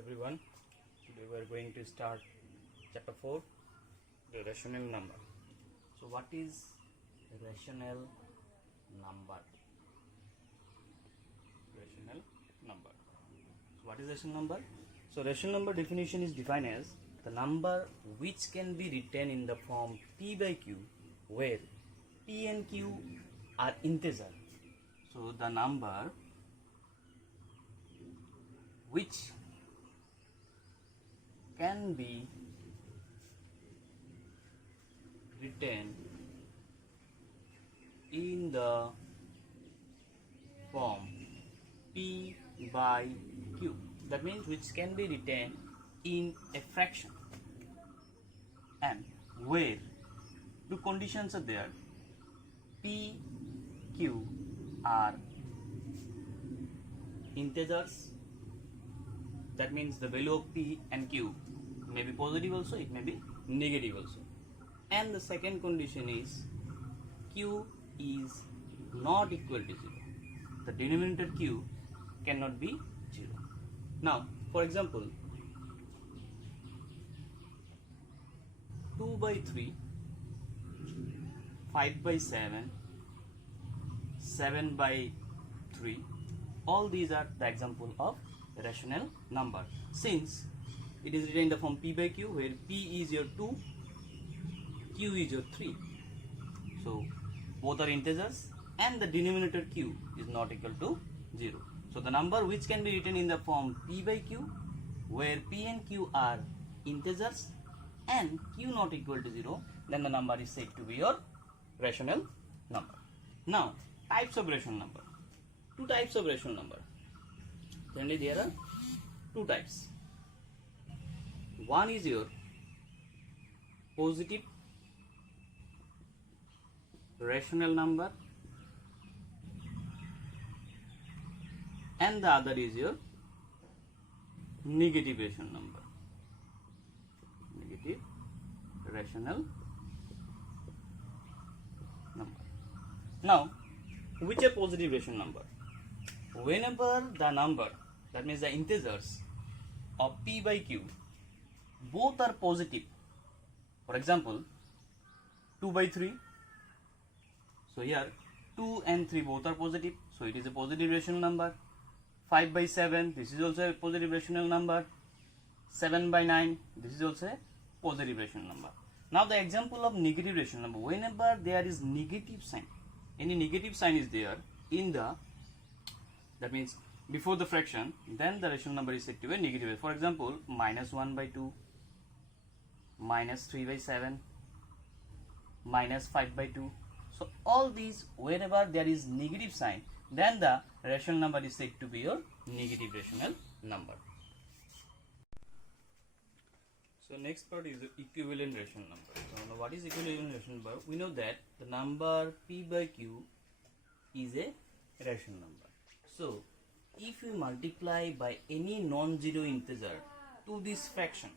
everyone. Today we are going to start chapter 4, the rational number. So what is rational number? Rational number. So what is rational number? So rational number definition is defined as the number which can be written in the form p by q where p and q are integer. So the number which can be written in the form p by q, that means which can be written in a fraction, and where two conditions are there: p, q are integers, that means the value of p and q may be positive also, it may be negative also, and the second condition is q is not equal to 0, the denominator q cannot be 0. Now for example, 2 by 3, 5 by 7, 7 by 3, all these are the example of rational number, since it is written in the form p by q where p is your 2, q is your 3. So both are integers and the denominator q is not equal to 0. So the number which can be written in the form p by q where p and q are integers and q not equal to 0, then the number is said to be your rational number. Now types of rational number. Two types of rational number. Generally there are two types. One is your positive rational number and the other is your negative rational number. Negative rational number. Now, which are positive rational number? Whenever the number, that means the integers of p by q, both are positive. For example, 2 by 3. So here 2 and 3 both are positive, so it is a positive rational number. 5 by 7, this is also a positive rational number. 7 by 9, this is also a positive rational number. Now the example of negative rational number, whenever there is negative sign, any negative sign is there in the, that means before the fraction, then the rational number is said to be negative. For example, minus 1 by 2, minus 3 by 7, minus 5 by 2. So all these, whenever there is negative sign, then the rational number is said to be your negative rational number. So next part is the equivalent rational number. So now what is equivalent rational number? We know that the number p by q is a rational number. So if you multiply by any non-zero integer to this fraction,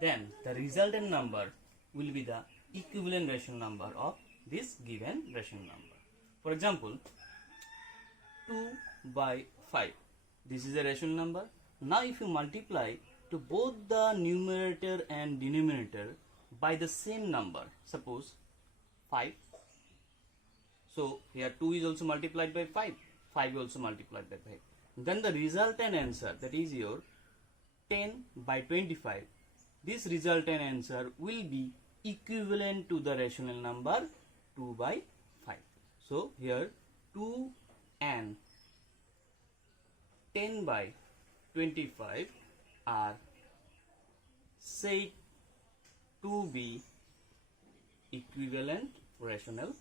then the resultant number will be the equivalent rational number of this given rational number. For example, 2 by 5, this is a rational number. Now if you multiply to both the numerator and denominator by the same number, suppose 5, so here 2 is also multiplied by 5, 5 is also multiplied by 5, then the resultant answer, that is your 10 by 25, this resultant answer will be equivalent to the rational number 2 by 5. So here 2 and 10 by 25 are said to be equivalent rational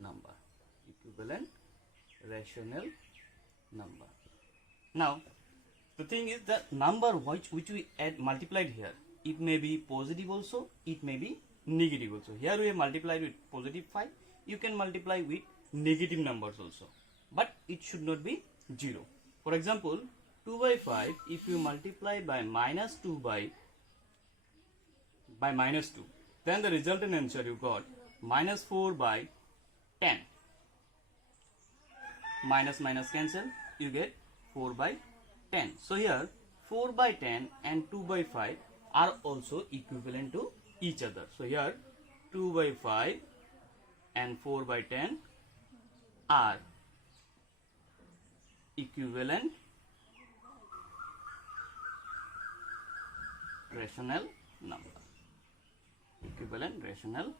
number. Equivalent rational number. Now the thing is that number which we add multiplied here, it may be positive also, it may be negative also. Here we have multiplied with positive 5, you can multiply with negative numbers also, but it should not be 0. For example, 2 by 5, if you multiply by minus 2 by minus 2, then the resultant answer you got minus 4 by 10. Minus minus cancel, you get 4 by 10. So here 4 by 10 and 2 by 5 are also equivalent to each other. So here 2 by 5 and 4 by 10 are equivalent rational number. Equivalent rational